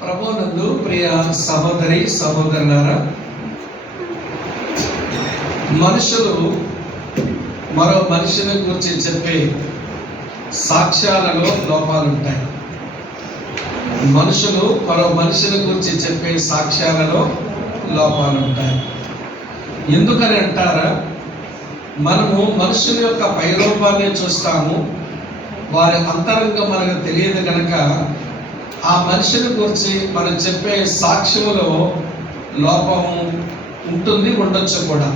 ప్రభునందు ప్రియ సహోదరి సహోదరులారా, మనుషులు మరో మనిషిని గురించి చెప్పే సాక్ష్యాలలో లోపాలుంటాయి. మనుషులు మరో మనిషిని గురించి చెప్పే సాక్ష్యాలలో లోపాలుంటాయి. ఎందుకని అంటారా? మనము మనుషుల యొక్క పైరూపాన్ని చూస్తాము, వారి అంతరంగం మనకు తెలియదు కనుక ఆ మనిషిని గురించి మనం చెప్పే సాక్ష్యములో లోపం ఉంటుంది, ఉండొచ్చు కూడా.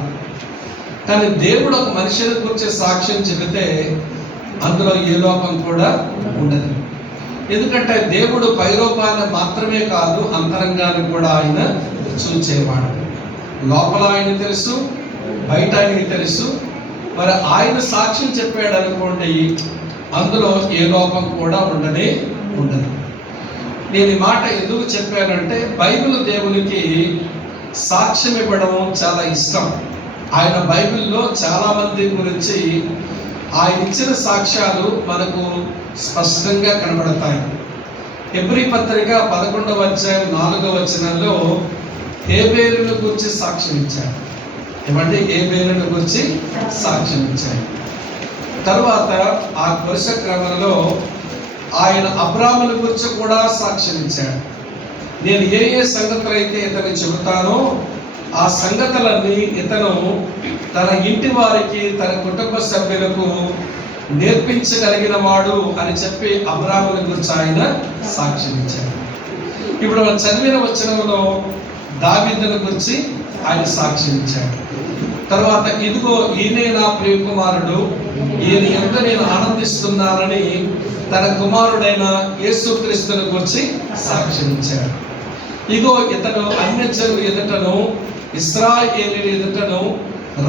కానీ దేవుడు ఒక మనిషిని గురించి సాక్ష్యం చెబితే అందులో ఏ లోపం కూడా ఉండదు. ఎందుకంటే దేవుడు పైరూపాన్ని మాత్రమే కాదు, అంతరంగాన్ని కూడా ఆయన చూచేవాడు. లోపల ఆయన తెలుసు, బయట ఆయనకి తెలుసు. మరి ఆయన సాక్ష్యం చెప్పాడు అనుకోండి, అందులో ఏ లోపం కూడా ఉండదు. నేను ఈ మాట ఎందుకు చెప్పానంటే, బైబిల్ దేవునికి సాక్ష్యం ఇవ్వడం చాలా ఇష్టం. ఆయన బైబిల్లో చాలామంది గురించి ఆయన ఇచ్చిన సాక్ష్యాలు మనకు స్పష్టంగా కనబడతాయి. హెబ్రీ పత్రిక 11వ అధ్యాయం 4వ వచనంలో హేబేలును గురించి సాక్ష్యం ఇచ్చాడు. ఏమంటే హేబేలును గురించి సాక్ష్యం ఇచ్చాడు. తర్వాత ఆ వరుస క్రమంలో ఆయన అబ్రాహామును గురించి కూడా సాక్ష్యం ఇచ్చాడు. నేను ఏ సంగతులు అయితే ఇతను చెబుతానో ఆ సంగతులన్నీ ఇతను తన ఇంటి వారికి, తన కుటుంబ సభ్యులకు నేర్పించగలిగిన వాడు అని చెప్పి అబ్రాహాముని గురించి ఆయన సాక్ష్యం ఇచ్చాడు. ఇప్పుడు మనం చదివిన వచనంలో దావీదుని గురించి ఆయన సాక్ష్యం ఇచ్చాడు. తర్వాత ఇదిగో ఈయనే నా ప్రియ కుమారుడు, ఈయన ఎంత నేను ఆనందిస్తున్నానని తన కుమారుడైన యేసుక్రీస్తుని గురించి సాక్ష్యం ఇచ్చాడు. ఇగో ఇతడు అన్యజనుల ఎదుటను, ఇశ్రాయేలీయుల ఎదుటను,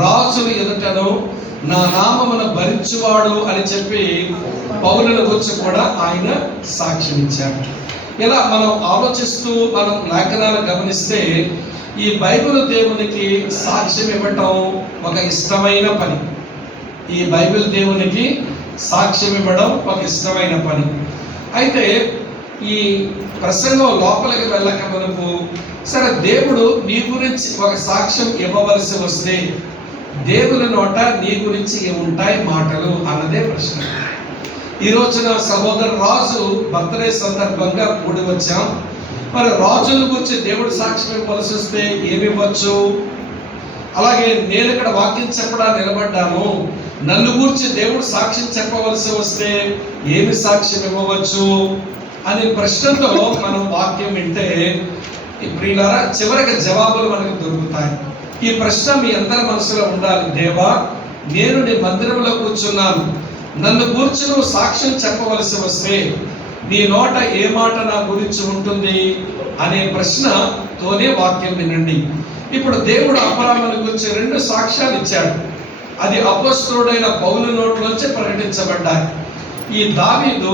రాజుల ఎదుటను నా నామమును భరించువాడు అని చెప్పి పౌలుని గురించి కూడా ఆయన సాక్ష్యం ఇచ్చాడు. ఇలా మనం ఆలోచిస్తూ మనం లేఖనాలు గమనిస్తే ఈ బైబిల్ దేవునికి సాక్ష్యం ఇవ్వటం ఒక ఇష్టమైన పని. ఈ బైబిల్ దేవునికి సాక్ష్యం ఇవ్వడం ఒక ఇష్టమైన పని. అయితే ఈ ప్రసంగం లోపలికి వెళ్ళక మనకు, సరే దేవుడు నీ గురించి ఒక సాక్ష్యం ఇవ్వవలసి వస్తే దేవుని నోట నీ గురించి ఏముంటాయి మాటలు అన్నదే ప్రశ్న. ఈ రోజున సహోదరు రాజు బర్త్డే సందర్భంగా కూడి వచ్చాం. మరి రాజుల గురించి దేవుడు సాక్ష్యం ఇవ్వవలసి వస్తే ఏమి ఇవ్వచ్చు? అలాగే నేను ఇక్కడ వాక్యం చెప్పడానికి నిలబడ్డాను, నన్ను గురించి దేవుడు సాక్ష్యం చెప్పవలసి వస్తే ఏమి సాక్ష్యం ఇవ్వవచ్చు అనే ప్రశ్నతో మనం వాక్యం వింటే ప్రియులారా, చివరికి జవాబులు మనకు దొరుకుతాయి. ఈ ప్రశ్న మీ అందరి మనసులో ఉండాలి. దేవా, నేను నీ మందిరంలో కూర్చున్నాను, నన్ను గురించి నువ్వు సాక్ష్యం చెప్పవలసి వస్తే నీ నోట ఏ మాట నా గురించి ఉంటుంది అనే ప్రశ్నతోనే వాక్యం వినండి. ఇప్పుడు దేవుడు అబ్రాహాముని గురించి 2 సాక్ష్యాలు ఇచ్చాడు. అది అపోస్తలుడైన పౌలు నోట్లోంచి ప్రకటించబడ్డాయి. ఈ దావీదు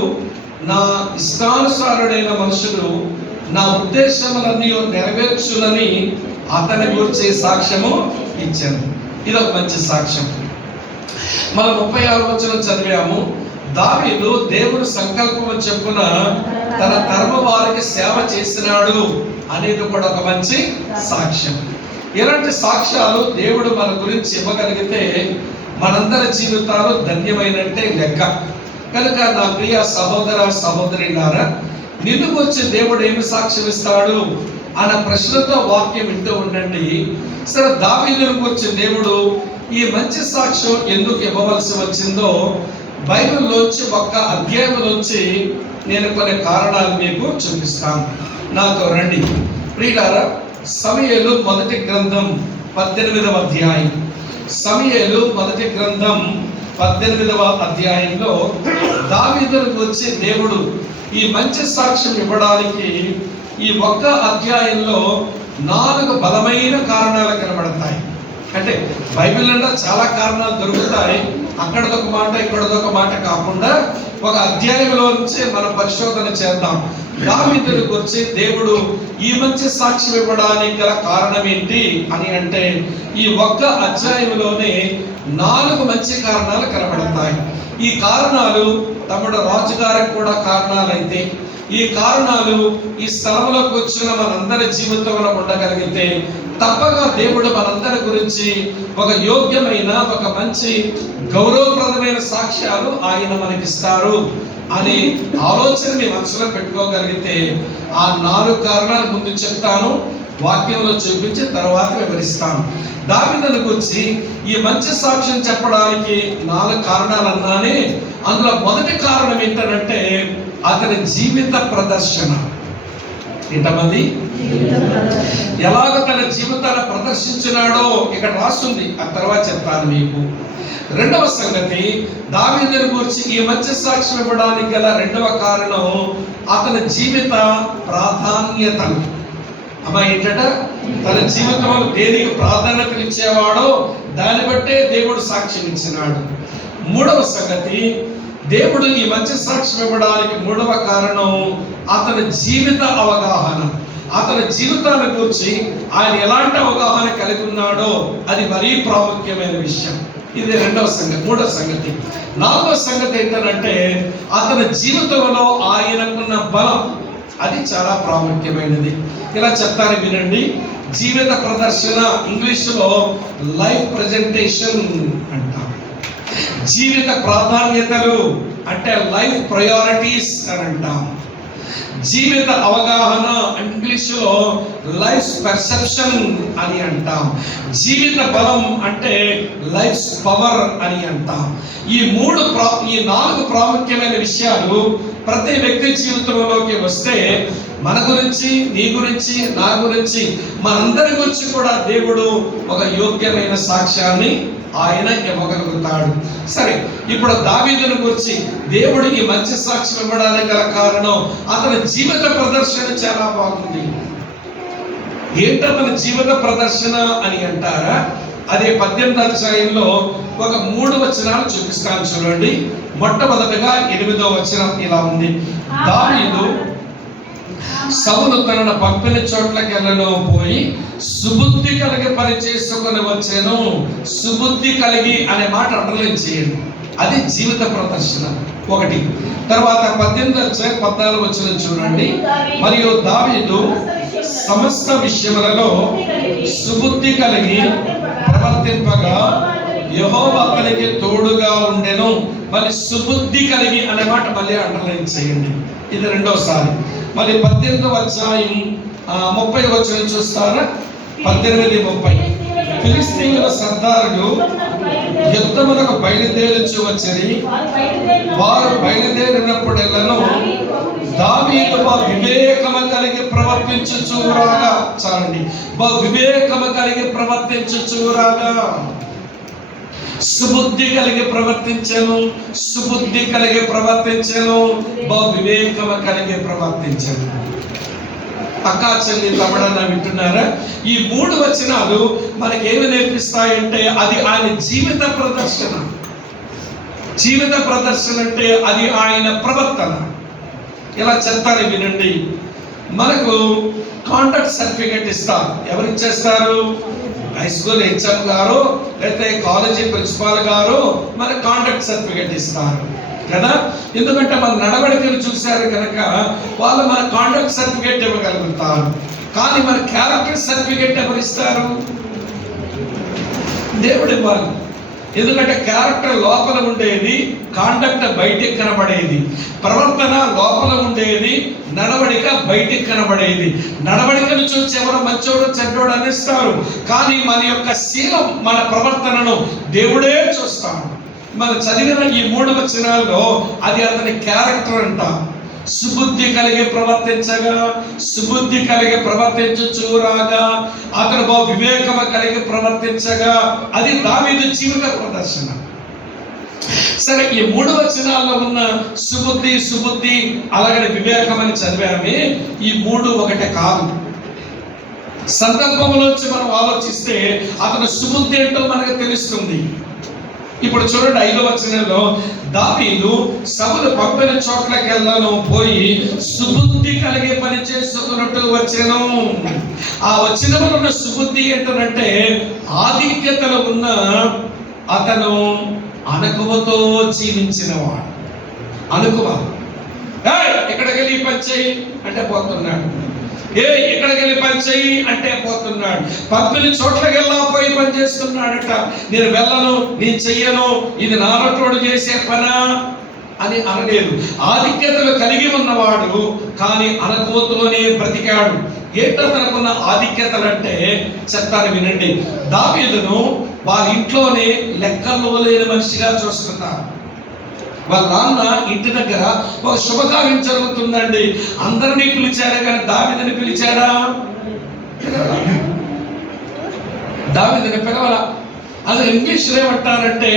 నా ఇష్టానుసారుడైన మనుషులు నా ఉద్దేశములన్నీ నెరవేర్చునని అతని గురించి సాక్ష్యము ఇచ్చాను. ఇది ఒక మంచి సాక్ష్యం. మనం 36వ వచనం చదివాము. దావీదు దేవుని సంకల్పము చెప్పున తన తరమ వారికి సేవ చేసినాడు అనేది కూడా ఒక మంచి సాక్ష్యం. ఇలాంటి సాక్ష్యాలు దేవుడు మన గురించి ఇవ్వగలిగితే మనందరి జీవితాలు ధన్యమైనట్టే లెక్క. కనుక నా ప్రియ సహోదర సహోదరిలారా, నిన్ను గురించి దేవుడు ఏమి సాక్ష్యం ఇస్తాడు అన్న ప్రశ్నతో వాక్యం వింటూ ఉండండి. సరే, దావీదుని గురించి దేవుడు ఈ మంచి సాక్ష్యం ఎందుకు ఇవ్వవలసి వచ్చిందో బైబిల్లోంచి ఒక్క అధ్యాయంలోంచి నేను కొన్ని కారణాలు మీకు చూపిస్తాను. నాతో రండి ప్రియులారా. సమూయేలు మొదటి గ్రంథం 18వ అధ్యాయం. సమూయేలు మొదటి గ్రంథం 18వ అధ్యాయంలో దావీదుని గురించి దేవుడు ఈ మంచి సాక్ష్యం ఇవ్వడానికి ఈ ఒక్క అధ్యాయంలో 4 బలమైన కారణాలు కనబడతాయి. అంటే బైబిల్ అంటే చాలా కారణాలు దొరుకుతాయి, అక్కడదొక మాట ఇక్కడదొక మాట కాకుండా ఒక అధ్యాయంలో నుంచి మనం పరిశోధన చేద్దాం. దావీదుని గురించి దేవుడు ఈ మంచి సాక్ష్యం ఇవ్వడానికి గల కారణం ఏంటి అని అంటే, ఈ ఒక్క అధ్యాయంలోనే 4 మంచి కారణాలు కనబడతాయి. ఈ కారణాలు తమ్ముడు రాజుగారికి కూడా కారణాలైతే ఈ కారణాలు ఈ స్థలంలోకి వచ్చిన మనందరి జీవితంలో ఉండగలిగితే తప్పగా దేవుడు మనందరి గురించి ఒక యోగ్యమైన, ఒక మంచి గౌరవప్రదమైన సాక్ష్యాలు ఆయన మనకిస్తారు అనే ఆలోచన మీ మనసులో పెట్టుకోగలిగితే ఆ 4 కారణాలు ముందు చెప్తాను, వాక్యంలో చూపించి తర్వాత వివరిస్తాను. దావీదును గురించి ఈ మంచి సాక్ష్యం చెప్పడానికి 4 కారణాలు అన్నానే. అందులో మొదటి కారణం ఏంటంటే అతని జీవిత ప్రదర్శన. ఎంతమంది ఎలాగ తన జీవితాన్ని ప్రదర్శించినాడో ఇక్కడ రాస్తుంది, ఆ తర్వాత చెప్తాను మీకు. రెండవ సంగతి, దావీదును గురించి ఈ మంచి సాక్ష్యం ఇవ్వడానికి గల రెండవ కారణం అతని జీవిత ప్రాధాన్యతలు. అమ్మా ఏంటట, తన జీవితంలో దేనికి ప్రాధాన్యతలు ఇచ్చేవాడో దాన్ని బట్టే దేవుడు సాక్ష్యం ఇచ్చినాడు. మూడవ సంగతి, దేవుడు ఈ మంచి సాక్ష్యం ఇవ్వడానికి మూడవ కారణం అతని జీవిత అవగాహన. అతని జీవితాన్ని గురించి ఆయన ఎలాంటి అవగాహన కలిగి ఉన్నాడో అది మరీ ప్రాముఖ్యమైన విషయం. ఇది రెండవ సంగతి. మూడవ సంగతి. నాలుగవ సంగతి ఏంటంటే అతని జీవితంలో ఆయనకున్న బలం, అది చాలా ప్రాముఖ్యమైనది. ఇలా చెప్తారు, వినండి. జీవిత ప్రదర్శన ఇంగ్లీషులో లైఫ్ ప్రెజెంటేషన్ అంటాం. జీవిత ప్రాధాన్యతలు అంటే లైఫ్ ప్రయారిటీస్ అని అంటాం. జీవిత అవగాహన ఇంగ్లీషులో లైఫ్ పర్సెప్షన్ అని అంటాం. జీవిత బలం అంటే లైఫ్ పవర్ అని అంటాం. ఈ 4 ప్రాముఖ్యమైన విషయాలు ప్రతి వ్యక్తి జీవితంలోకి వస్తే మన గురించి, నీ గురించి, నా గురించి, మనందరి గురించి కూడా దేవుడు ఒక యోగ్యమైన సాక్ష్యాన్ని ఆయన ఇవ్వగలుగుతాడు. సరే, ఇప్పుడు దావీదును గురించి దేవుడు ఈ మంచి సాక్ష్యం ఇవ్వడానికి గల కారణం అతని జీవిత ప్రదర్శన చాలా బాగుంది. ఏంటతని జీవిత ప్రదర్శన అని అంటారా? అదే 18వ అధ్యాయంలో ఒక 3 వచనాలు చూపిస్తాను, చూడండి. మొట్టమొదటిగా 8వ వచనం ఇలా ఉంది. దావీదు సౌలు తనను పంపిన చోట్లకెళ్ళను పోయి సుబుద్ధి కలిగి పని చేసుకొని వచ్చాను. సుబుద్ధి కలిగి అనే మాట అండర్లైన్ చేయండి. అది జీవిత ప్రదర్శన. 1. తర్వాత 14వ వచనం చూడండి. మరియు దావీదు సమస్త విషయములలో సుబుద్ధి కలిగి ప్రవర్తింపగా యెహోవా అతనికి తోడుగా ఉండెను. మళ్ళీ సుబుద్ధి కలిగి అనే మాట మళ్ళీ అండర్లైన్ చేయండి. ఇది రెండోసారి. మరి 18వ అధ్యాయం 30వ వచనం చూస్తారా? 18:30. ఫిలిష్తీయుల సర్దారులు యుద్ధమునకు బయలుదేరుచు వచ్చి వారు బయలుదేరినప్పుడెల్లను దావీదు వివేకము కలిగి ప్రవర్తించుచురాగా, చాలండి, వివేకము కలిగి ప్రవర్తించుచురాగా, సుబుద్ధి కలిగి ప్రవర్తించను, సుబుద్ధి కలిగి ప్రవర్తించను, వివేకము కలిగి ప్రవర్తించను. అక్కా చెల్లి తమడన్నా వింటున్నారా? ఈ 3 వచనాలు మనకి ఏమి నేర్పిస్తాయంటే అది ఆయన జీవిత ప్రదర్శన. జీవిత ప్రదర్శన అంటే అది ఆయన ప్రవర్తన. ఇలా చెప్తారు, వినండి. మనకు కాంటాక్ట్ సర్టిఫికేట్ ఇస్తారు. ఎవరు ఇచ్చేస్తారు? హై స్కూల్ హెచ్ఎం గారు లేకపోతే కాలేజీ ప్రిన్సిపాల్ గారు మనకు కాంటాక్ట్ సర్టిఫికేట్ ఇస్తారు కదా. ఎందుకంటే మన నడవడికలు చూశారు కనుక వాళ్ళు మన కాంటాక్ట్ సర్టిఫికేట్ ఇవ్వగలుగుతారు. కానీ మన క్యారెక్టర్ సర్టిఫికేట్ ఎవరు ఇస్తారు? దేవుడు ఇవ్వాలి. ఎందుకంటే క్యారెక్టర్ లోపల ఉండేది, కాండక్ట్ బయటికి కనబడేది. ప్రవర్తన లోపల ఉండేది, నడవడిక బయటికి కనబడేది. నడవడికను చూసి ఎవరు మంచోడు చెడ్డోడు అనిస్తారు, కానీ మన యొక్క శీలం, మన ప్రవర్తనను దేవుడే చూస్తాడు. మనం చదివిన ఈ 3 వచనాల్లో అది అతని క్యారెక్టర్ అంట. సుబుద్ధి కలిగి ప్రవర్తించగా, సుబుద్ధి కలిగి ప్రవర్తించుచురాగా, అతను వివేకము కలిగి ప్రవర్తించగా, అది దావీదు జీవిత ప్రదర్శన. సరే, ఈ 3 వచనాల్లో ఉన్న సుబుద్ధి, సుబుద్ధి అలాగని వివేకం అని చదివామే. ఈ 3 ఒకటే కాదు. సందర్భంలోంచి మనం ఆలోచిస్తే అతను సుబుద్ధి ఏంటో మనకు తెలుస్తుంది. ఇప్పుడు చూడండి, 5వ వచనంలో దావీదు సౌలు పంపిన చోట్లకెళ్ళను పోయి సుబుద్ధి కలిగే పని చేసుకున్నట్టు వచ్చాను. ఆ వచనంలో ఉన్న సుబుద్ధి ఏంటంటే ఆధిక్యతలో ఉన్న అతను అణకువతో జీవించినవాడు. అణకువ ఇక్కడికి వెళ్ళి పని చెయ్యి అంటే పోతున్నాడు. ఇక్కడికి వెళ్ళి పని చెయ్యి అంటే పోతున్నాడు. పంపిణీ చోట్లకి వెళ్ళా పోయి పని చేస్తున్నాడట. నేను వెళ్ళను, నేను చెయ్యను, ఇది నారటోడు చేసే పనా అని అనలేదు. ఆధిక్యతలు కలిగి ఉన్నవాడు కానీ అనుభూతిలోనే బ్రతికాడు. ఏంటో తనకున్న ఆధిక్యతలు అంటే చెప్తాను వినండి. దావీదును వాళ్ళ ఇంట్లోనే లెక్కల్లో లేని మనిషిగా చూస్తున్నారు. వాళ్ళ నాన్న ఇంటి దగ్గర ఒక శుభకార్యం జరుగుతుందండి. అందరినీ పిలిచారా కానీ దావీదుని పిలిచారా? దావీదుని పిలవలా. అది ఇంగ్లీష్లో ఏమంటారంటే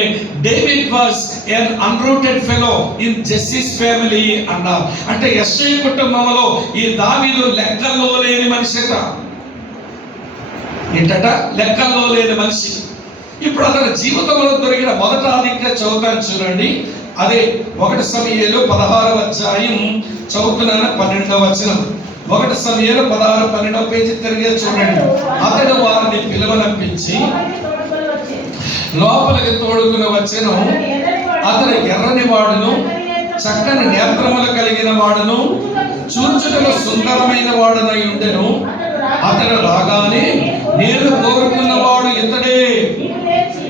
David was an unrooted fellow in Jesse's family అన్నారు. అంటే యెష్షయి కుటుంబంలో ఈ దావీదు లెక్కల్లో లేని మనిషిట. ఏంటట? లెక్కల్లో లేని మనిషి. ఇప్పుడు అతని జీవితంలో దొరికిన మొదట ఆధిక్యత చదువుతాను చూడండి. అదే 1 సమూయేలు 16వ అధ్యాయం చదువుతున్నాను 12వ వచనం. 1 సమూయేలు 16:12 పేజీ తిరిగే చూడండి. అతడు వారిని పిలువనంపించి లోపలికి తోడుకుని వచ్చెను. అతడు ఎర్రని వాడును, చక్కని నేత్రములు కలిగిన వాడును, చూచుటకు సుందరమైన వాడునై ఉండెను. అతడు రాగానే నేను కోరుకున్నవాడు ఇతడే,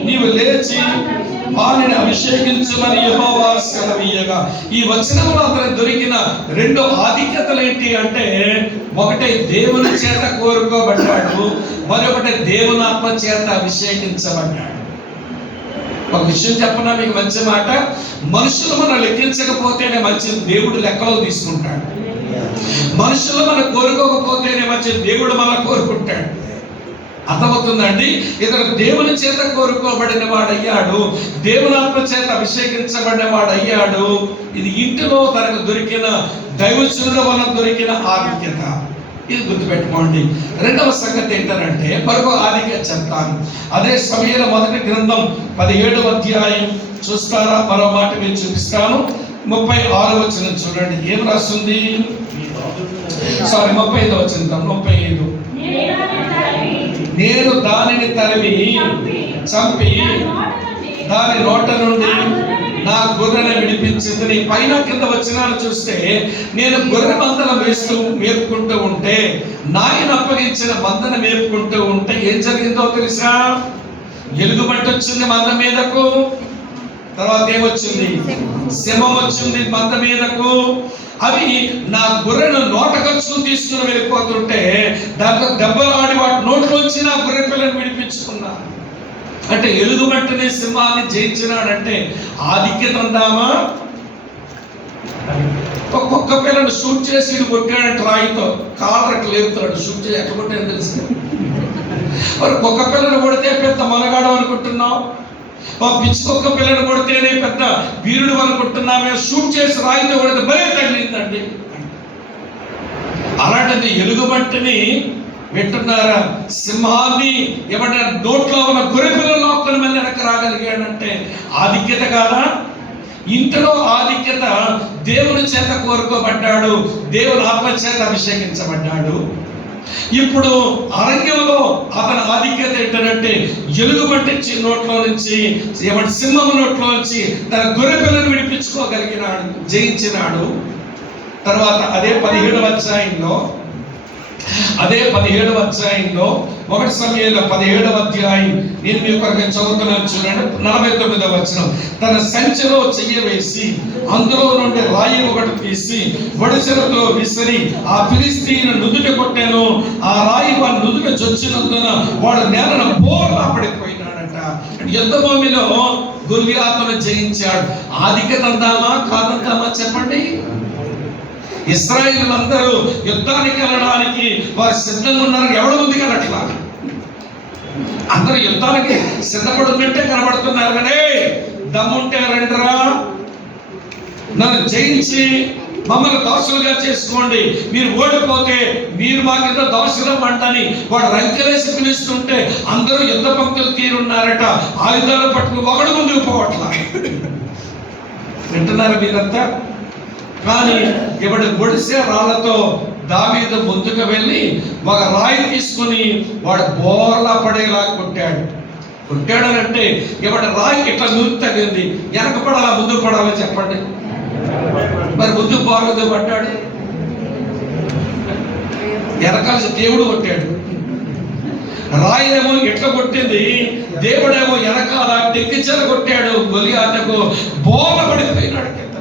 నీవు లేచి వారిని అభిషేకించమని యెహోవా సెలవీయగా. ఈ వచనంలో అతనికి దొరికిన 2 ఆధిక్యతలు ఏంటి అంటే, ఒకటే దేవుని చేత కోరుకోబడ్డాడు, మరొకటి దేవుని ఆత్మ చేత అభిషేకించబడ్డాడు. ఒక విషయం చెప్పనా మీకు, మంచి మాట. మనుషులు మనం లెక్కించకపోతేనే మంచి, దేవుడు లెక్కలో తీసుకుంటాడు. మనుషులు మనం కోరుకోకపోతేనే మంచి, దేవుడు మన కోరుకుంటాడు. అర్థమవుతుందండి? ఇతడు దేవుని చేత కోరుకోబడిన వాడయ్యాడు, దేవుని ఆత్మ చేత అభిషేకించబడిన వాడయ్యాడు. ఇది ఇంటిలో తనకు దొరికిన దైవజనుల వల్ల దొరికిన ఆధిక్యత. ఇది గుర్తుపెట్టుకోండి. 2వ సంగతి ఏంటంటే మరొక ఆధిక్యత చెప్తాను. అదే సమూయేలు మొదటి గ్రంథం 17వ అధ్యాయం చూస్తారా? మరో మాట మీరు చూపిస్తాను. 36వ వచనం చూడండి. ఏం రాస్తుంది? 35వ వచనం. 35. నేను దానిని తరిమి చంపి దాని నోట నుండి నా గొర్రెను విడిపించింది. పైన కింద వచనాలు చూస్తే, నేను గొర్రె మందను మేపుకుంటూ ఉంటే, నాయన అప్పగించిన మందను మేపుకుంటూ ఉంటే ఏం జరిగిందో తెలుసా? ఎలుగుబంటి వచ్చింది మంద మీదకు. తర్వాత ఏమొచ్చింది? సింహం వచ్చింది మంద మీదకు. అవి నా గొర్రెను నోటకచ్చుకుని తీసుకుని వెళ్ళిపోతుంటే దాంట్లో దెబ్బలు ఆడి వాటి నోట్లోంచి నా గొర్రె పిల్లని విడిపించుకున్నా. అంటే ఎలుగుబంటిని సింహాన్ని జయించినాడంటే ఆధిక్యత ఉందామా? ఒక్కొక్క పిల్లని షూట్ చేసి కొట్టాడంటే రాయితో కాళ్ళు అట్లా లేపుతాడు. షూట్ చేసి ఎట్లా కొట్టాడో తెలుసు. మరి ఒక్క పిల్లని కొడితే పెద్ద మనగాడు అనుకుంటున్నాం, పిచ్చుకొక్క పిల్లని కొడితేనే పెద్ద వీరుడు అనుకుంటున్నామే. షూట్ చేసి రాయితో కొడితే భలే తగిలిందండి. అలాంటిది ఎలుగుబంటిని వింటున్నారా? సింహాన్ని ఏమంటే నోట్లో ఉన్న గొర్రె పిల్లలు ఒక్కరి మీద వెనక్కి రాగలిగాడంటే ఆధిక్యత కాదా? ఇంటిలో ఆధిక్యత. దేవుని చేత కోరుకోబడ్డాడు, దేవుని ఆత్మ చేత అభిషేకించబడ్డాడు. ఇప్పుడు అరణ్యంలో అతని ఆధిక్యత ఏంటంటే ఎలుగుబంటి నోట్లో నుంచి ఏమంటే సింహం నోట్లో నుంచి తన గొర్రె పిల్లను విడిపించుకోగలిగినాడు, జయించినాడు. తర్వాత అదే 17వ అధ్యాయంలో 1 సమూయేలు 17వ అధ్యాయం నేను మీ కొరకు చదువుతున్నాను చూడండి. 49వ వచనం. తన సంచిలో చెయ్యి వేసి అందులో నుండి రాయి ఒకటి తీసి వడిసెలతో విసిరి ఆ ఫిలిష్తీయుని నుదుట కొట్టాను. ఆ రాయి వాడి నుదుట చొచ్చినందున వాడు నేలను బోర్లా పడిపోయినాడట. యుద్ధ భూమిలో గొల్లియాతును జయించాడు. ఆధిక్యత అందామా కాదందామా చెప్పండి? ఇశ్రాయేలులందరూ యుద్ధానికి వెళ్ళడానికి వారు సిద్ధంగా ఉన్నారని ఎవడ ఉంది కానీ అట్లా అందరూ యుద్ధానికి సిద్ధపడుతున్నట్టే కనబడుతున్నారు. కానీ దమ్ముంటే రండిరా, నన్ను జయించి మమ్మల్ని దాసులుగా చేసుకోండి, మీరు ఓడిపోతే మీరు మా కింద దాసులం అంటని వాడు రంకెలేసి పిలుస్తుంటే అందరూ యుద్ధ పంక్తులు తీరున్నారట. ఆయుధాలు పట్టుకుని ఒకడు ముందుకు పోవట్లా. వింటున్నారా మీరంతా? కానీ ఇవాడు ఒడిసే రాళ్లతో దావీదు ముందుకు వెళ్ళి ఒక రాయి తీసుకుని వాడు బోర్లా పడేలా కొట్టాడనంటే ఇవాడు రాయి ఇట్లా నూరు తగ్గింది. వెనక పడాలా ముందుకు పడాలా చెప్పండి? మరి ముందు బాగా పడ్డాడు, వెనకాల దేవుడు కొట్టాడు. రాయేమో ఎట్లా కొట్టింది, దేవుడేమో వెనకాల టెక్కిచెల కొట్టాడు. గొలియాతుకు బోల పడిపోయినాడు కింద.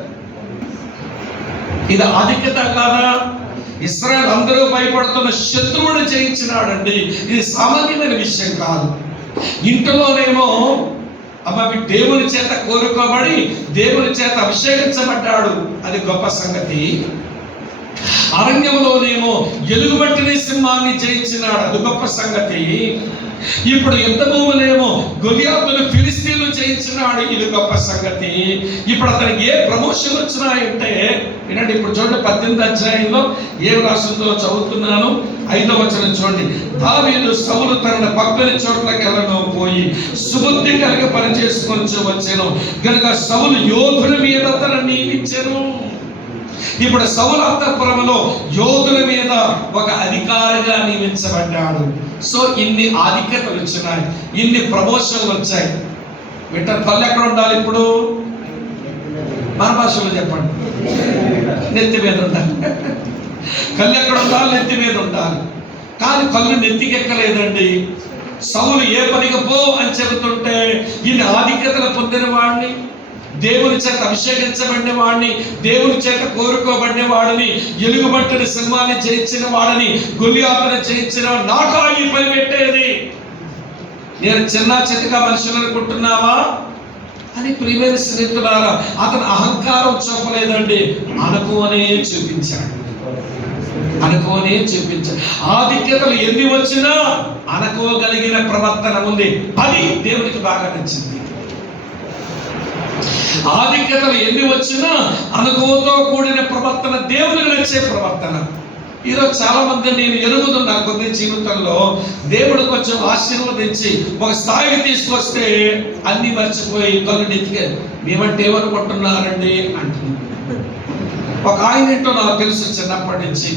ఇది ఆధిక్యత కాదా? ఇశ్రాయేలు అందరూ భయపడుతున్న శత్రువుని జయించినాడండి. ఇది సామాన్యమైన విషయం కాదు. ఇంటిలోనేమో దేవుని చేత కోరుకోబడి దేవుని చేత అభిషేకించబడ్డాడు, అది గొప్ప సంగతి. అరణ్యంలోనేమో ఎలుగుబట్టిని సింహాన్ని జయించినాడు, అది గొప్ప సంగతి. ఇప్పుడు యుద్ధ భూములేమో గొలియాతును ఫిలిస్తీన్లు జయించినాడు, ఇది గొప్ప సంగతి. ఇప్పుడు అతనికి ఏ ప్రమోషన్ వచ్చినాయంటే వినండి. ఇప్పుడు చూడండి 18వ అధ్యాయంలో ఏం రాసిందో చదువుతున్నాను. 5వ వచనం చూడండి. దావీదు సౌలు తన పక్కని చోట్లకి వెళ్ళను పోయి సుబుద్ధి కలిగి పని చేసుకొని వచ్చాను కనుక సౌలు యోధుల మీద తనను నియమించెను. ఇప్పుడు సౌలు అంతఃపురంలో యోధుల మీద ఒక అధికారిగా నియమించబడ్డాడు. సో ఇన్ని ఆధిక్యతలు వచ్చినాయి, ఇన్ని ప్రమోషన్లు వచ్చాయి. వింటారు, కళ్ళు ఎక్కడ ఉండాలి? ఇప్పుడు మన భాషలో చెప్పండి. నెత్తి మీద ఉండాలి. కళ్ళు ఎక్కడ ఉండాలి? నెత్తి మీద ఉండాలి. కానీ కళ్ళు నెత్తికి ఎక్కలేదండి. సౌలు ఏ పనికి పో అని చెబుతుంటే ఇన్ని ఆధిక్యతలు పొందిన వాడిని, దేవుని చేత అభిషేకించబడిన వాడిని, దేవుని చేత కోరుకోబడిన వాడిని, ఎలుగుబట్టిన సింహాన్ని జయించిన వాడిని, గొలియాతును జయించిన నాకా ఈ పని పెట్టేది? నేను చిన్న చితగా మనుషులు అనుకుంటున్నావా అని ప్రియమైన స్నేహితులారా, అతను అహంకారం చూపలేదండి, అనుకోనే చూపించాడు. అనుకోనే చూపించాడు. ఆధిక్యతలు ఎన్ని వచ్చినా అనుకోగలిగిన ప్రవర్తన ఉంది, అది దేవునికి బాగా నచ్చింది. ఆధిక్యతలు ఎన్ని వచ్చినా అనుకోతో కూడిన ప్రవర్తన దేవునికి నచ్చే ప్రవర్తన. ఈరోజు చాలా మంది నేను ఎరుగుతున్నా కొద్ది జీవితంలో దేవుడు కొంచెం ఆశీర్వదించి ఒక స్థాయికి తీసుకొస్తే అన్ని మర్చిపోయి కళ్ళు నెత్తికే మేమంటే ఏమనుకుంటున్నారండి అంటున్నాను. ఒక ఆయన ఏంటో నాకు తెలుసు, చిన్నప్పటి నుంచి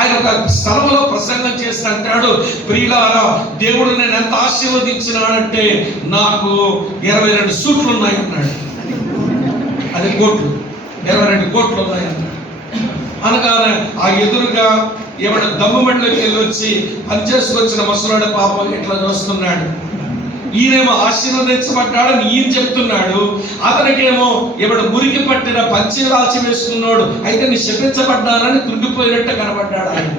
ఆయన ఒక స్థలంలో ప్రసంగం చేసి అంటాడు, ప్రియులారా దేవుడు నేను ఎంత ఆశీర్వదించినాడంటే నాకు 22 సూట్లు ఉన్నాయి అన్నాడు. అది కోట్లు, 22 కోట్లు ఉన్నాయి అన్నాడు. అనగానే ఆ ఎదురుగా ఏమైనా దమ్ముబండిలోకి వెళ్ళి వచ్చి పని చేసుకొచ్చిన ముసలాడు పాపం ఇట్లా చూస్తున్నాడు. ఈయనేమో ఆశీర్వదించబడ్డాడని ఈయన చెప్తున్నాడు, అతనికేమో ఏమైనా మురికి పట్టిన పంచి రాల్చి వేసుకున్నాడు. అయితే నీ శపించబడ్డానని కృంగిపోయినట్టు కనబడ్డాడు ఆయన.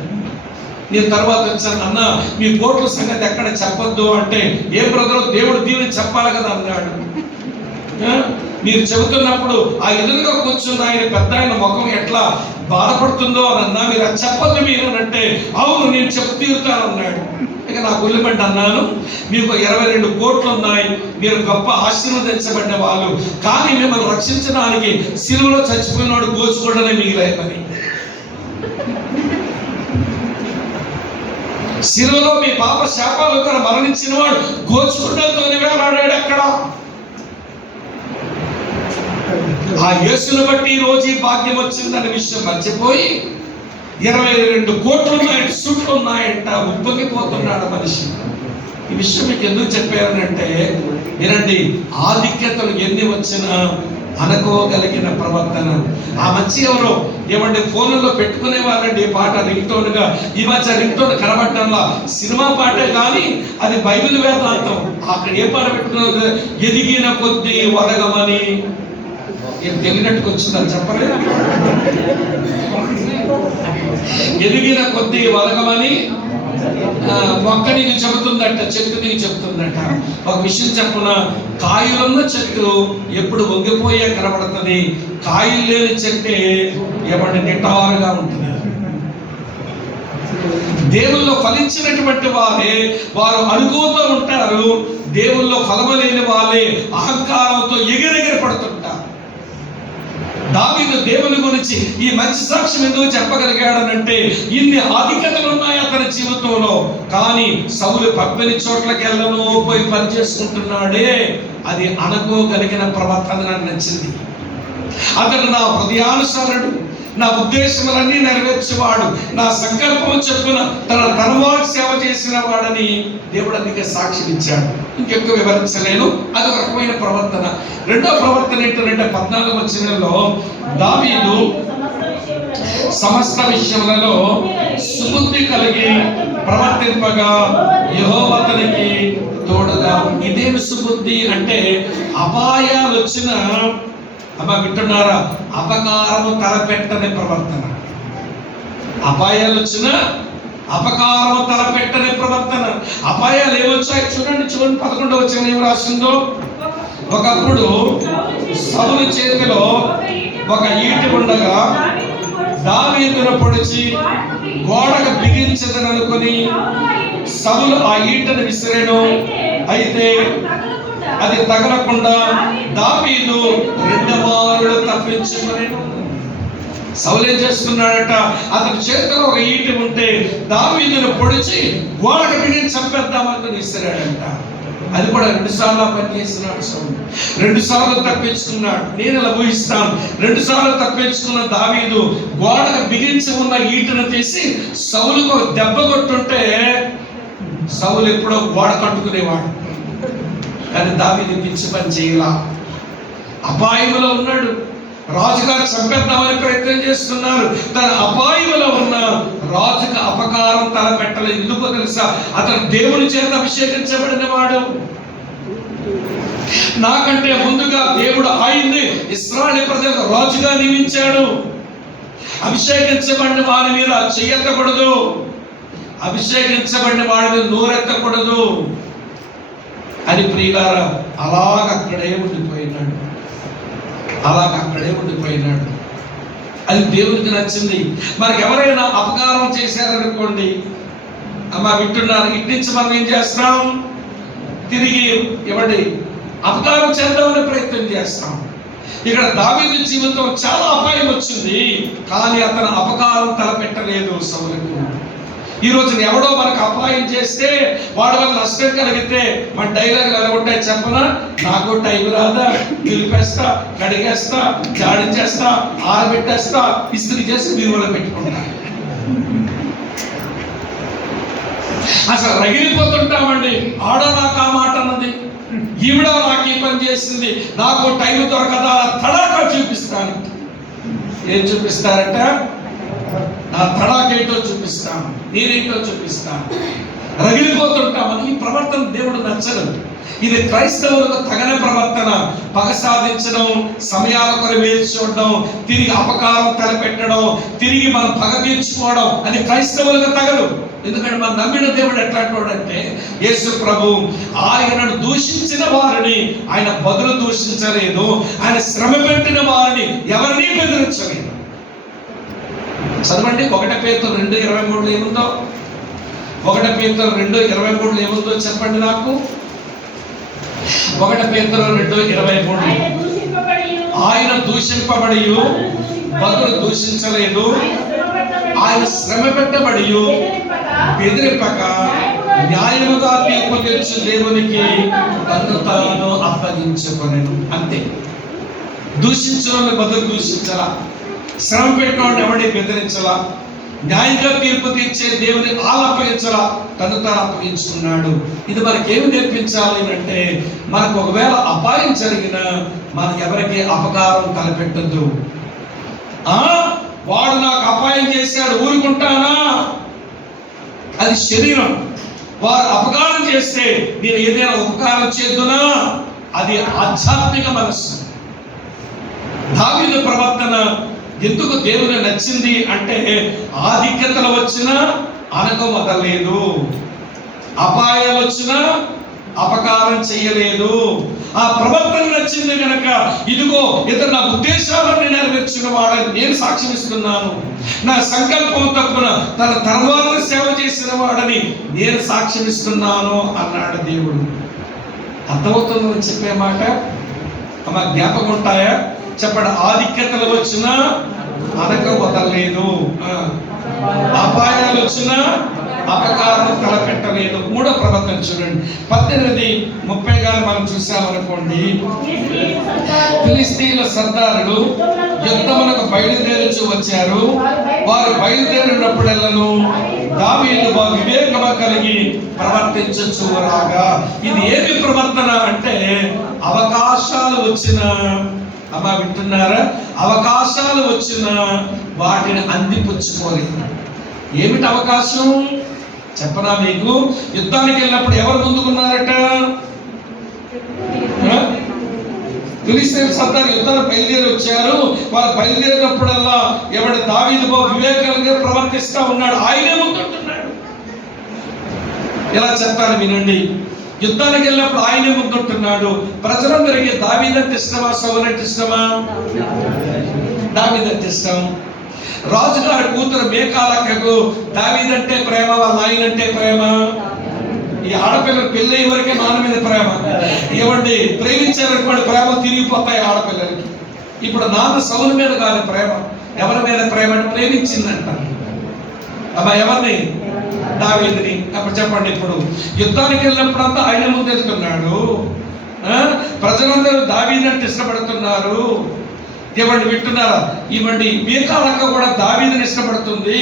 నేను తర్వాత వచ్చాను, అన్న మీ కోట్ల సంగతి ఎక్కడ చెప్పొద్దు అంటే, ఏ బ్రదరు దేవుడు దీవెని చెప్పాలి కదా అన్నాడు. మీరు చెబుతున్నప్పుడు ఆ ఎదురుగా కూర్చున్న ఆయన పెద్ద ఆయన ముఖం ఎట్లా బాధపడుతుందో అని అన్నా, మీరు అది చెప్పొద్దు మీరు అంటే, అవును నేను చెప్పు తీరుతాను అన్నాడు. ఇక నాకు ఒళ్ళిపెట్టి అన్నాను, మీకు 22 కోట్లు ఉన్నాయి, మీరు గొప్ప ఆశీర్వదించబడిన వాళ్ళు, కానీ మిమ్మల్ని రక్షించడానికి సిలువలో చచ్చిపోయినవాడు గోచుకోవడమే మిగిలాయి పని. సిలువలో మీ పాప శాపాలు కూడా మరణించిన వాడు గోచుకుండంతోనే వేలాడాడు. అక్కడ ఆ యేసును బట్టి ఈ రోజు ఈ భాగ్యం వచ్చిందనే విషయం మర్చిపోయి 22 కోట్లు ఉన్నాయంట, సుట్లు ఉన్నాయంట, ఉప్పొంగిపోతున్నాడు మనిషి. ఈ విషయం మీకు ఎందుకు చెప్పారనంటే, వినండి, ఆధిక్యతలు ఎన్ని వచ్చినా అనుకోగలిగిన ప్రవర్తన. ఆ మంచి ఎవరో ఏమంటే ఫోన్లలో పెట్టుకునే వాళ్ళండి పాట రింగ్ టోన్ గా. ఈ మధ్య రింగ్ టోన్ కనబడటంలా సినిమా పాటే కానీ అది బైబిల్ వేదాంతం. అక్కడ ఏ పాట పెట్టుకున్నారు? ఎదిగిన కొద్దీ వదగమని. ఏం తెలియనట్టుకు వచ్చిందని చెప్పలేదు. ఎదిగిన కొద్దీ వదగమని మొక్క నీకు చెబుతుందట, చెట్టు నీకు చెబుతుందట. ఒక విషయం చెప్పున, కాయలున్న చెట్టు ఎప్పుడు వంగిపోయే కనబడుతుంది, కాయలు లేని చెట్టే ఎవరి నిటారుగా ఉంటుంది. దేవుల్లో ఫలించినటువంటి వారే వారు అనుకోతూ ఉంటారు, దేవుల్లో ఫలము లేని వాళ్ళే అహంకారంతో ఎగిరెగిరి పడుతుంటారు. దావీదు దేవుని గురించి ఈ మంచి సాక్ష్యం ఎందుకు చెప్పగలిగాడనంటే, ఇన్ని ఆధిక్యతలు ఉన్నాయి అతని జీవితంలో, కానీ సౌలు పక్కని చోట్లకి వెళ్ళను పోయి పని చేసుకుంటున్నాడే, అది అనుకోగలిగిన ప్రవర్తన నాకు నచ్చింది. అతడు నా హృదయానుసారుడు, నా ఉద్దేశములన్నీ నెరవేర్చేవాడు, నా సంకల్పం చెప్పున తన తరువాత సేవ చేసిన వాడని దేవుడు అందుకే సాక్ష్యం ఇచ్చాడు. ఇంకెక్కువ వివరించలేను, అది ఒక రకమైన ప్రవర్తన. రెండో ప్రవర్తన ఏంటంటే 14వ వచనంలో దావీదు సమస్త విషయములలో సుబుద్ధి కలిగి ప్రవర్తింపగా యెహోవా అతనికి తోడుగా. ఇదేమి సుబుద్ధి అంటే అపాయాలు వచ్చిన వింటున్నారా, అపకారము తలపెట్టని ప్రవర్తన. అపాయాలు వచ్చిన అపకారము తలపెట్టని ప్రవర్తన. అపాయాలు ఏమొచ్చాయి చూడండి. 11వ వచనం ఏం రాసిందో, ఒకప్పుడు సౌలు చేతిలో ఒక ఈటి ఉండగా దావీదును పొడిచి గోడకు బిగించదననుకొని సౌలు ఆ ఈటను విసిరెను. అయితే అది తగలకుండా దావీదు 2 మారులు తప్పించుకొనెను. సౌలు ఏం చేస్తున్నాడట, అతని చేతిలో ఒక ఈటి ఉంటే దావీదును పొడిచి గోడకు బిగించి చంపేద్దామని విసిరాడంట. అది కూడా 2 సార్లు పనిచేస్తున్నాడు సౌలు. 2 సార్లు తప్పించుకున్నాడు. నేను ఇలా ఊహిస్తాను, 2 సార్లు తప్పించుకున్న దావీదు గోడకు బిగించి ఉన్న ఈటను తీసి సౌలుకు దెబ్బ కొట్టుంటే సౌలు ఎప్పుడో గోడ కట్టుకునేవాడు. కానీ దావీదు పిచ్చి పని చేయాల. అపాయంలో ఉన్నాడు. రాజుగారు చంపేద్దామని ప్రయత్నం చేస్తున్నారు. తన అపాయంలో ఉన్న రాజుకు అపకారం తలపెట్టలేదు. ఎందుకో తెలుసా, అతను దేవుని చేత అభిషేకించబడిన వాడు. నాకంటే ముందుగా దేవుడు ఆయన్ని ఇశ్రాయేలు ప్రజలకు రాజుగా నియమించాడు. అభిషేకించబడిన వారి మీద చెయ్యెత్తకూడదు, అభిషేకించబడిన వాడి మీద నోరెత్తకూడదు అని ప్రియులారా అలాగక్కడే ఉండిపోయినాడు. అది దేవునికి నచ్చింది. మనకి ఎవరైనా అపకారం చేశారనుకోండి, వింటున్నారు, ఇటు నుంచి మనం ఏం చేస్తాం, తిరిగి ఇవ్వండి అపకారం చేద్దామని ప్రయత్నం చేస్తాం. ఇక్కడ దావీదు జీవితం చాలా అపాయం వచ్చింది, కానీ అతను అపకారం తలపెట్టలేదు సౌలుకు. ఈ రోజున ఎవడో మనకు అపాయం చేస్తే వాడి వల్ల నష్టం కలిగితే మన డైలాగులు ఎలా ఉంటాయి చెప్పనా, నాకు టైం రాదా, నిలిపేస్తా, కడిగేస్తా, జాడించేస్తా, ఆరబెట్టేస్తా, ఇస్త్రీ చేసి వీరువలో పెట్టుకుంటా. అసలు రగిలిపోతుంటామండి. ఆడో నాకు ఆ మాట అన్నది, ఈవిడ నాకు ఈ పని చేసింది, నాకు టైం దొరకదా, తడాకా చూపిస్తాను. ఏం చూపిస్తారట, నా తడాకేంటో చూపిస్తాను, నేనేంటో చూపిస్తాను. రగిలిపోతుంటామని ఈ ప్రవర్తన దేవుడు నచ్చదు. ఇది క్రైస్తవులకు తగని ప్రవర్తన. పగ సాధించడం, సమయాల కొరకు వేచి చూడడం, తిరిగి అపకారం తలపెట్టడం, తిరిగి మనం పగ తీర్చుకోవడం, అది క్రైస్తవులకు తగదు. ఎందుకంటే మనం నమ్మిన దేవుడు ఎట్లాంటి వాడంటే, యేసు ప్రభు ఆయనను దూషించిన వారిని ఆయన బదులు దూషించలేదు, ఆయన శ్రమ పెట్టిన వారిని ఎవరినీ బెదిరించలేదు. చదవండి 1 పేతురు 2:23 ఏముందో, 1 పేతురు 2:23 ఏముందో చెప్పండి నాకు. 1 పేతురు 2:23 ఆయన దూషింపబడి బదులు దూషించలేదు, ఆయన శ్రమ పెట్టబడి బెదిరింపక న్యాయముగా తీర్పు తీర్చు దేవునికి తన్ను తాను అప్పగించుకొనెను. అంతే. దూషించిన వాళ్ళని బదులు దూషించాలా, శ్రమ పెట్టిన ఎవరిని బెదిరించాలా, న్యాయంగా తీర్పు తీర్చే దేవుని అప్పగించాలా, తను తాను అప్పగించుకున్నాడు. ఇది మనకేమి నేర్పించాలి అంటే, మనకు ఒకవేళ అపాయం జరిగినా మనకు ఎవరికి అపకారం తలపెట్టద్దు. వాడు నాకు అపాయం చేశాడు ఊరుకుంటానా, అది శరీరం. వారు అపకారం చేస్తే నేను ఏదైనా ఉపకారం చేద్దునా, అది ఆధ్యాత్మిక మనస్సు. దావీదు ప్రవర్తన ఎందుకు దేవుని నచ్చింది అంటే, ఆధిక్యతలు వచ్చినా అనక వదలలేదు, అపాయాలు వచ్చినా అపకారం చేయలేదు. ఆ ప్రవర్తన నచ్చింది కనుక, ఇదిగో ఇతను నా ఉద్దేశాలను నెరవేర్చిన వాడని నేను సాక్ష్యం ఇస్తున్నాను, నా సంకల్పం తప్పున తన తరువాలను సేవ చేసిన వాడని నేను సాక్ష్యం ఇస్తున్నాను అన్నాడు దేవుడు. అర్థమవుతుందని చెప్పే మాట అమ్మ జ్ఞాపకం ఉంటాయా చెప్పండి. ఆధిక్యతలు వచ్చినా అనక వదలలేదు, అపాయాలు వచ్చినా అపకారం తలపెట్టలేదు. 3వ ప్రవర్తన చూడండి. 18:30 మనం చూసామనుకోండి, ఫిలిస్తీన్ల సర్దారులు యుద్ధమునకు బయలుదేరుచు వచ్చారు. వారు బయలుదేరినప్పుడెల్లను దావీదు వివేకము కలిగి ప్రవర్తించు రాగా. ఇది ఏమి ప్రవర్తన అంటే, అవకాశాలు వచ్చిన అమ్మ వింటున్నారా? అవకాశాలు వచ్చినా వాటిని అందిపుచ్చుకోలేదు. ఏమిటి అవకాశం చెప్పనా మీకు? యుద్ధానికి వెళ్ళినప్పుడు ఎవరు ముందుకున్నారట? ఫిలిష్తీయుల సర్దారు యుద్ధానికి బయలుదేరి వచ్చారు. వాళ్ళు బయలుదేరినప్పుడల్లా ఎవడు దావీదు వివేకంగా ప్రవర్తిస్తూ ఉన్నాడు, ఆయనే ముందుంటున్నాడు. ఎలా చెప్తాను వినండి. యుద్ధానికి వెళ్ళినప్పుడు ఆయనే ముందుంటున్నాడు. ప్రజలందరికీ దావీదంటే ఇష్టమా, సౌలు అంటే ఇష్టమా? దావీదంటే ఇష్టం. రాజుగారి కూతురు మేకాలకకు దావీదంటే ప్రేమ, వాళ్ళ ఆయనంటే ప్రేమ. ఈ ఆడపిల్లలు పెళ్ళి వరకే నాన్న మీద ప్రేమ. ఏమండి, ప్రేమించారనుకోండి ప్రేమ తిరిగిపోతాయి ఆడపిల్లలకి. ఇప్పుడు నాన్న సౌలు మీద కాదు ప్రేమ. ఎవరి మీద ప్రేమ అంటే ప్రేమించిందంట. అమ్మా ఎవరిని? దావీదుని. అప్పుడు చెప్పండి, ఇప్పుడు యుద్ధానికి వెళ్ళినప్పుడు అంతా ఆయన ముందు వెళ్తున్నాడు. ప్రజలందరూ దావీదంటే ఇష్టపడుతున్నారు. ఏమండి వింటున్నారా? ఇవ్వండి, మీకాలక్క కూడా దావీదుని ఇష్టపడుతుంది.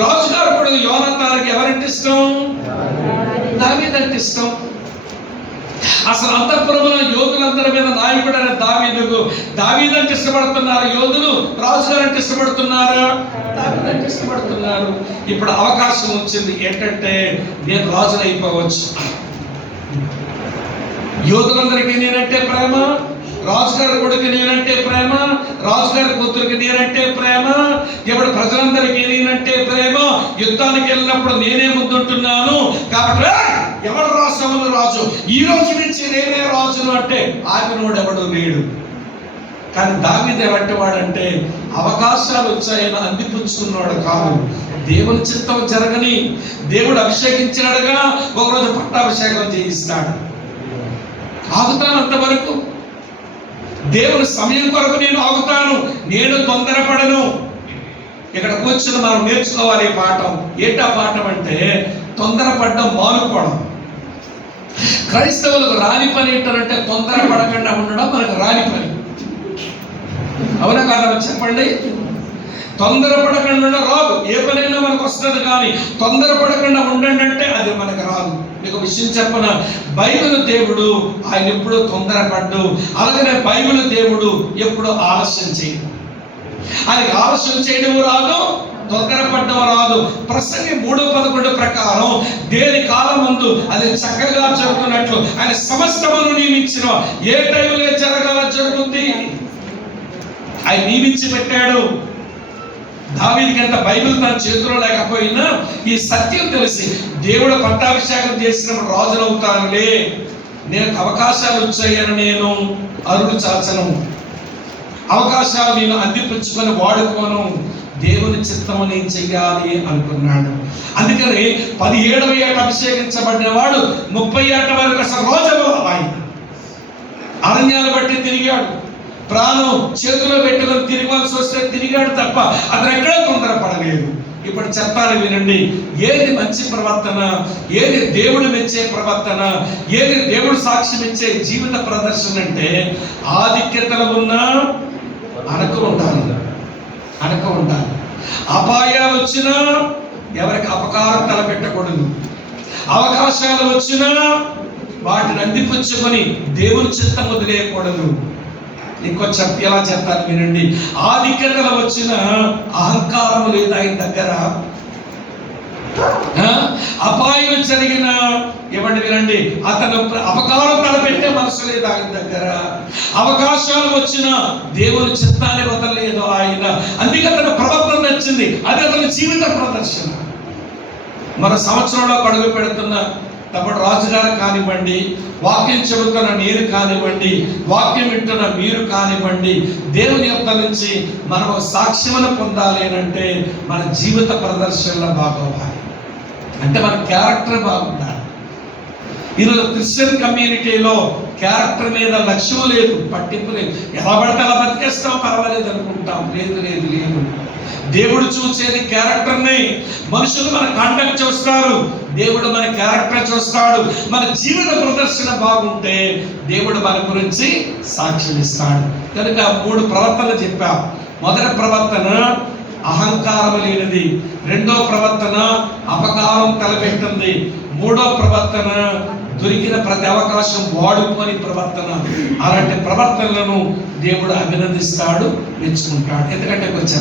రాజుగారు కూడా యోనాతానుకి ఎవరంటే ఇష్టం? దావీదంటే ఇష్టం. అసలు అంతఃపురంలో యోధులందరి మీద నాయకుడైన దావీదంటే ఇష్టపడుతున్నారు యోధులు. రాజుగారు అంటే ఇష్టపడుతున్నారా? దావీదంటే ఇష్టపడుతున్నారు. ఇప్పుడు అవకాశం వచ్చింది ఏంటంటే నేను రాజును అయిపోవచ్చు. యోధులందరికీ నేనంటే ప్రేమ, రాజుగారి కొడుకు నేనంటే ప్రేమ, రాజుగారి కూతురికి నేనంటే ప్రేమ, ఇప్పుడు ప్రజలందరికీ నేనంటే ప్రేమ. యుద్ధానికి వెళ్ళినప్పుడు నేనే ముందుంటున్నాను కాబట్టి ఎవడు రాష్ట్రంలో రాజు, ఈ రోజు నుంచి నేనే రాజును అంటే ఆగినోడు ఎవడు లేడు. కానీ దావీదు ఎవరి వాడంటే అవకాశాలు వచ్చాయని అందిపుచ్చుకున్నాడు కాదు. దేవుని చిత్తం జరగని దేవుడు అభిషేకించాడుగా ఒకరోజు పట్టాభిషేకం చేయిస్తాడు. ఆగుతాను అంతవరకు. దేవుని సమయం కొరకు నేను ఆగుతాను, నేను తొందరపడను. ఇక్కడ కూర్చుని మనం నేర్చుకోవాలి ఈ పాఠం. ఏంటా పాఠం అంటే తొందరపడడం మానుకోవడం. క్రైస్తవులకు రాని పని ఏంటంటే తొందరపడకుండా ఉండడం మనకు రాని పని. అవునా కాదా చెప్పండి? తొందరపడకుండా రాదు. ఏ పనైనా మనకు వస్తుంది, కానీ తొందరపడకుండా ఉండండి అంటే అది మనకు రాదు. మీకు విషయం చెప్పన, బైబిల్ దేవుడు ఆయన ఎప్పుడూ తొందరపడ్డు. అలాగనే బైబిల్ దేవుడు ఎప్పుడూ ఆలస్యం చేయడు. ఆయనకి ఆలస్యం చేయడం రాదు, తొందరపడ్డం రాదు. ప్రసంగి 3:11 ప్రకారం దేని కాలమందు అది చక్కగా జరుగుతున్నట్లు ఆయన సమస్తమును నియమించిన ఏ టైంలో జరగాల జరుగుతుంది ఆయన నియమించి పెట్టాడు. దావీదుకి అంత బైబిల్ తన చేతిలో లేకపోయినా ఈ సత్యం తెలిసి దేవుడు పట్టాభిషేకం చేసినప్పుడు రాజులు అవుతానులే, నేను అవకాశాలు వచ్చాయని నేను అరుడు చాచను, అవకాశాలు నేను అందిపుచ్చుకొని వాడుకోను, దేవుని చిత్తము నేను చెయ్యాలి అనుకున్నాడు. అందుకని 17వ ఏట అభిషేకించబడిన వాడు 30 ఏట వరకు అసలు రోజులు ఆయన అరణ్యాలు బట్టి తిరిగాడు. ప్రాణం చేతిలో పెట్టుకొని తిరగాల్సి వస్తే తిరిగాడు తప్ప అతను ఎక్కడా తొందరపడలేదు. ఇప్పుడు చెప్పాలి వినండి, ఏది మంచి ప్రవర్తన, ఏది దేవుడు మెచ్చే ప్రవర్తన, ఏది దేవుడు సాక్ష్యం ఇచ్చే జీవిత ప్రదర్శన అంటే ఆధిక్యతలు ఉన్నా అనక ఉండాలి. అపాయాలు వచ్చినా ఎవరికి అపకారం తలపెట్టకూడదు. అవకాశాలు వచ్చినా వాటిని అందిపుచ్చుకొని దేవుని చిత్తం వదిలేయకూడదు. ఇంకో ఎలా చెప్తాను వినండి, ఆధిక్యతలు వచ్చిన అహంకారం లేదు ఆయన దగ్గర. అపాయం జరిగిన ఇవ్వండి వినండి, అతను అపకారం తలపెట్టే మనసు లేదు ఆయన దగ్గర. అవకాశాలు వచ్చిన దేవుని చిత్తాన్ని వదలలేదు ఆయన. అందుకే అతను ప్రవర్తన నచ్చింది, అది అతని జీవిత ప్రదర్శన. మన సంవత్సరంలో అడుగు పెడుతున్న తప్పుడు రాజుగారు కానివ్వండి, వాక్యం చెబుతున్న నేను కానివ్వండి, వాక్యం వింటున్న మీరు కానివ్వండి, దేవుని యొక్క నుంచి మనం సాక్ష్యమును పొందాలి అంటే మన జీవిత ప్రదర్శనలో బాగోవాలి. అంటే మన క్యారెక్టర్ బాగుండాలి. ఈరోజు క్రిస్టియన్ కమ్యూనిటీలో క్యారెక్టర్ మీద లక్ష్యం లేదు, పట్టింపు లేదు. ఎలా పడితే అలా బతికేస్తాం, పర్వాలేదు అనుకుంటాం. లేదు. దేవుడు చూసేది క్యారెక్టర్ని. మనుషులు మన కాండక్ట్ చూస్తారు, దేవుడు మన క్యారెక్టర్ చూస్తాడు. మన జీవిత ప్రదర్శన బాగుంటే దేవుడు మన గురించి సాక్ష్యం ఇస్తాడు. కనుక 3 ప్రవర్తనలు చెప్పా. మొదటి ప్రవర్తన అహంకారం లేనిది, రెండో ప్రవర్తన అపకారం తలపెట్టింది, మూడో ప్రవర్తన దొరికిన ప్రతి అవకాశం వాడుకొని ప్రవర్తన, అలాంటి ప్రవర్తనలను దేవుడు అభినందిస్తాడు, మెచ్చుకుంటాడు. ఎందుకంటే కొంచెం